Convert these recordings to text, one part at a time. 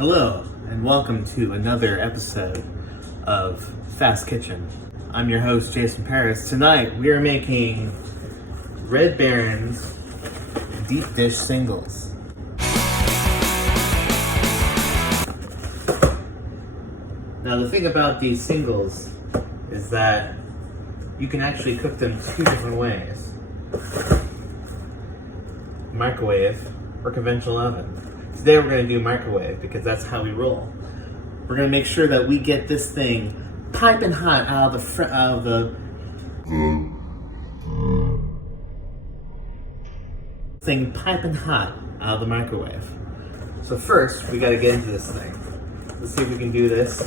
Hello, and welcome to another episode of Fast Kitchen. I'm your host, Jason Paris. Tonight, we are making Red Baron's deep dish singles. Now, the thing about these singles is that you can actually cook them two different ways. Microwave or conventional oven. Today we're going to do microwave because that's how we roll. We're going to make sure that we get this thing piping hot out of the thing piping hot out of the microwave. So first we got to get into this thing. Let's see if we can do this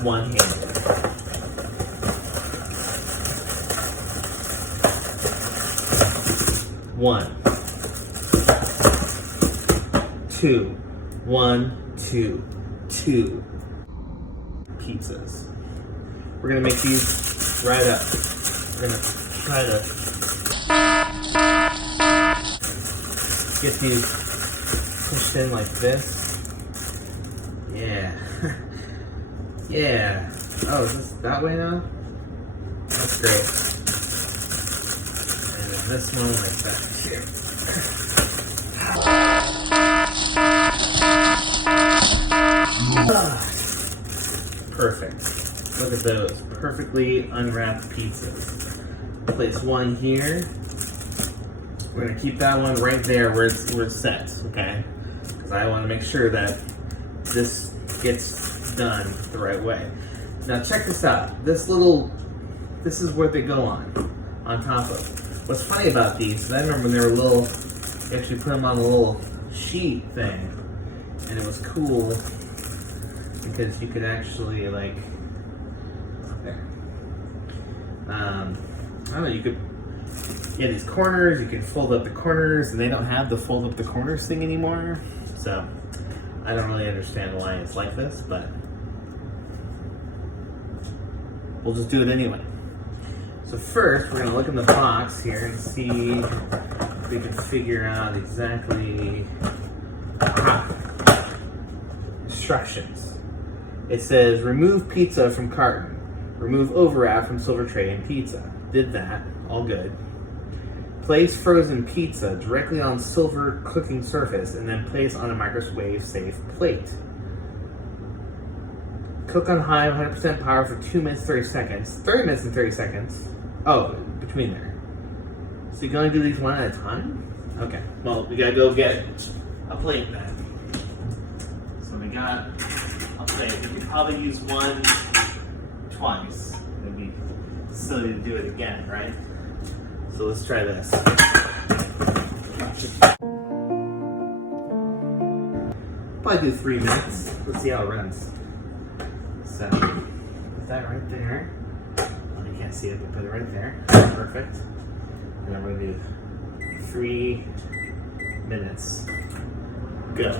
one-handed. One. Two. 1, 2, 2 pizzas. We're gonna make these right up. We're gonna try to get these pushed in like this. Yeah. Yeah. Oh, is this that way now? That's great. And then this one like that too. Perfect. Look at those perfectly unwrapped pizzas. Place one here. We're gonna keep that one right there where it's set, okay? Because I want to make sure that this gets done the right way. Now check this out. This is what they go on top of. What's funny about these is I remember when they were little, you actually put them on a little sheet thing, and it was cool because you could actually like there. I don't know, you could get these corners, you can fold up the corners, and they don't have the fold up the corners thing anymore. So I don't really understand why it's like this, but we'll just do it anyway. So first we're gonna look in the box here and see if we can figure out exactly instructions. It says remove pizza from carton, remove overwrap from silver tray and pizza. Did that, all good. Place frozen pizza directly on silver cooking surface and then place on a microwave safe plate. Cook on high 100% power for 2 minutes 30 seconds. 30 minutes and 30 seconds. Oh, between there. So you're gonna do these one at a time? Okay, well, we gotta go get a plate then. So we got a plate. We could probably use one twice. It'd be silly to do it again, right? So let's try this. Probably do 3 minutes. Let's see how it runs. So, put that right there. Well, you can't see it, but put it right there. Perfect. And I'm going to do 3 minutes. Go.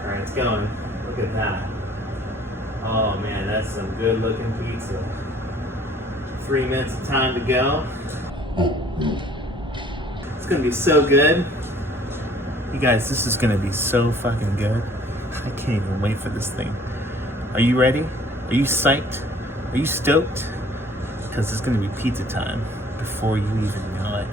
Alright, it's going. Look at that. Oh man, that's some good looking pizza. 3 minutes of time to go. It's going to be so good. You guys, this is going to be so fucking good. I can't even wait for this thing. Are you ready? Are you psyched? Are you stoked? Because it's going to be pizza time before you even know it.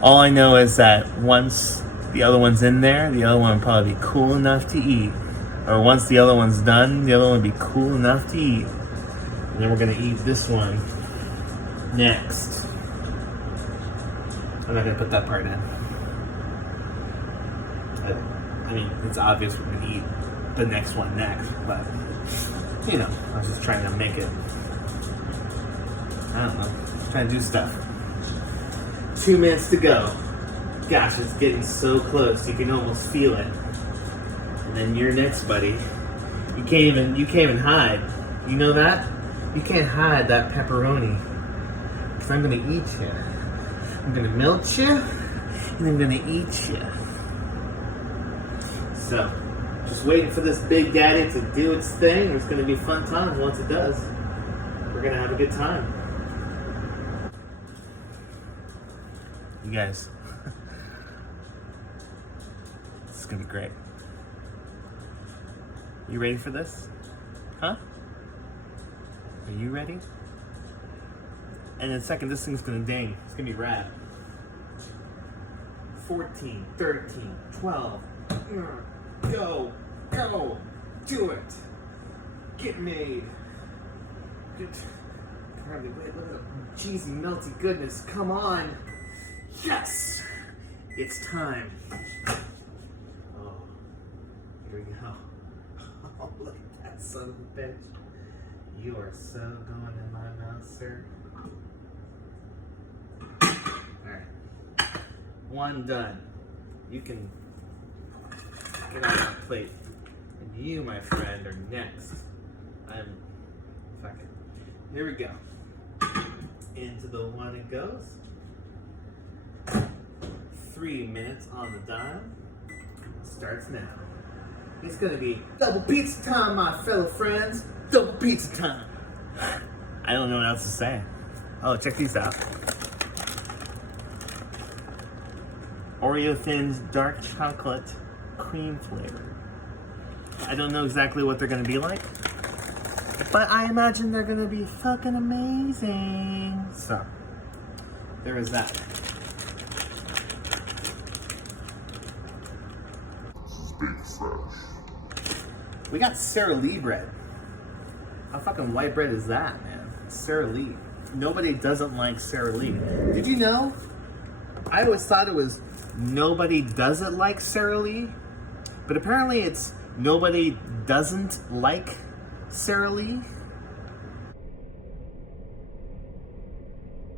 All I know is that once the other one's in there, the other one will probably be cool enough to eat. Or once the other one's done, the other one will be cool enough to eat. And then we're going to eat this one next. I'm not going to put that part in. I mean, it's obvious we're going to eat the next one next, but, you know, I was just trying to make it, I don't know, just trying to do stuff. 2 minutes to go. Gosh, it's getting so close, you can almost feel it. And then you're next, buddy. You can't even hide. You know that? You can't hide that pepperoni. Because I'm going to eat you. I'm going to melt you, and I'm going to eat you. So, just waiting for this big daddy to do its thing. It's going to be fun times once it does. We're going to have a good time. You guys, this is going to be great. You ready for this? Huh? Are you ready? And in a second, this thing's gonna ding. It's gonna be rad. 14, 13, 12. Go, go, do it. Get made. Hardly wait, look at the cheesy, melty goodness. Come on. Yes! It's time. Oh, here we go. Oh, look at that son of a bitch. You are so going in my mouth, sir. Alright. One done. You can get on that plate. And you, my friend, are next. Fuck it. Here we go. Into the one it goes. 3 minutes on the dial. Starts now. It's gonna be double pizza time, my fellow friends. Double pizza time. I don't know what else to say. Oh, check these out. Oreo Thins dark chocolate cream flavor. I don't know exactly what they're gonna be like, but I imagine they're gonna be fucking amazing. So, there is that. Big fresh. We got Sara Lee bread. How fucking white bread is that, man? Sara Lee. Nobody doesn't like Sara Lee. Did you know? I always thought it was nobody doesn't like Sara Lee, but apparently it's nobody doesn't like Sara Lee,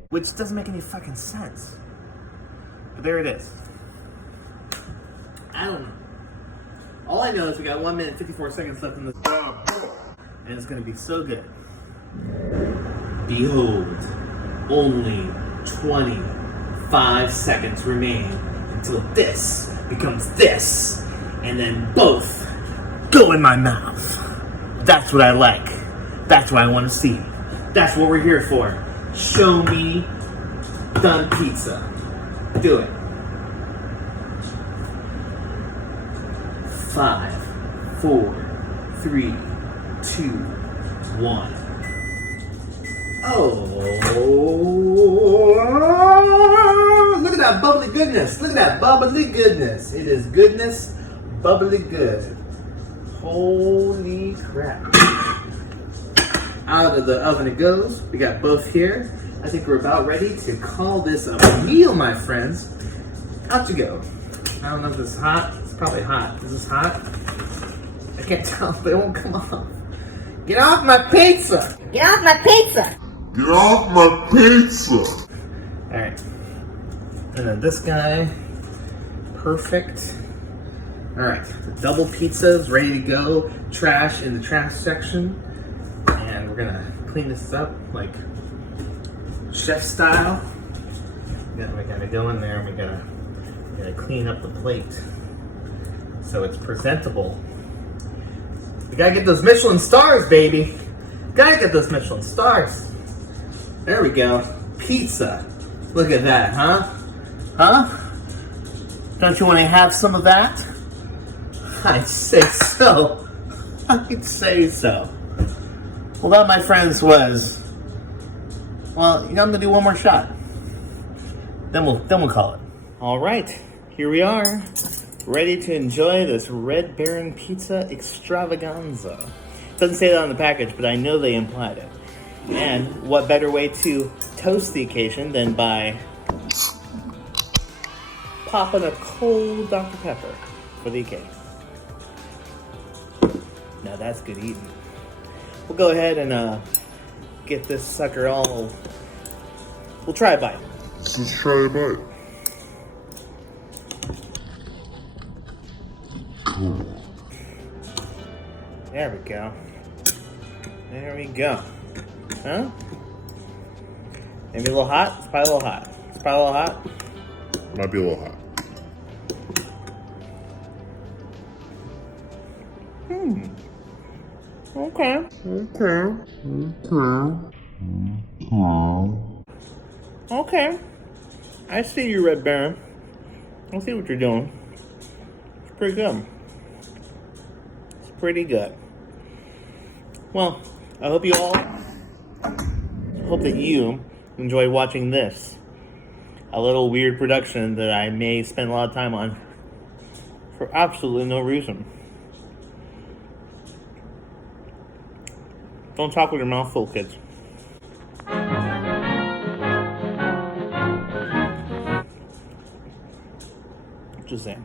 which doesn't make any fucking sense. But there it is. I don't know. All I know is we got 1 minute 54 seconds left in this, and it's gonna be so good. Behold, only 25 seconds remain until this becomes this, and then both go in my mouth. That's what I like. That's what I want to see. That's what we're here for. Show me done pizza. Do it. 5, 4, 3, 2, 1. Oh, look at that bubbly goodness. Look at that bubbly goodness. It is goodness, bubbly good. Holy crap. Out of the oven it goes. We got both here. I think we're about ready to call this a meal, my friends. Out you go. I don't know if this is hot. It's probably hot. Is this hot? I can't tell, but it won't come off. Get off my pizza! Get off my pizza! Get off my pizza! Alright. And then this guy. Perfect. Alright. The double pizza's ready to go. Trash in the trash section. And we're gonna clean this up like chef style. We gotta go in there and we gotta clean up the plate so it's presentable. We gotta get those Michelin stars, baby. Gotta get those Michelin stars. There we go. Pizza. Look at that, huh? Huh? Don't you want to have some of that? I'd say so. I'd say so. Well, that, my friends, was... Well, I'm gonna do one more shot. Then we'll call it. All right, here we are, ready to enjoy this Red Baron Pizza Extravaganza. It doesn't say that on the package, but I know they implied it. And what better way to toast the occasion than by popping a cold Dr. Pepper for the occasion. Now that's good eating. We'll go ahead and get this sucker all... We'll try a bite. Let's try a bite. Cool. There we go. There we go. Huh? Maybe a little hot? It's probably a little hot. It's probably a little hot. Might be a little hot. Okay. Okay. I see you, Red Baron. I see what you're doing. It's pretty good. It's pretty good. Well, I hope that you enjoy watching this. A little weird production that I may spend a lot of time on for absolutely no reason. Don't talk with your mouth full, kids. Just saying.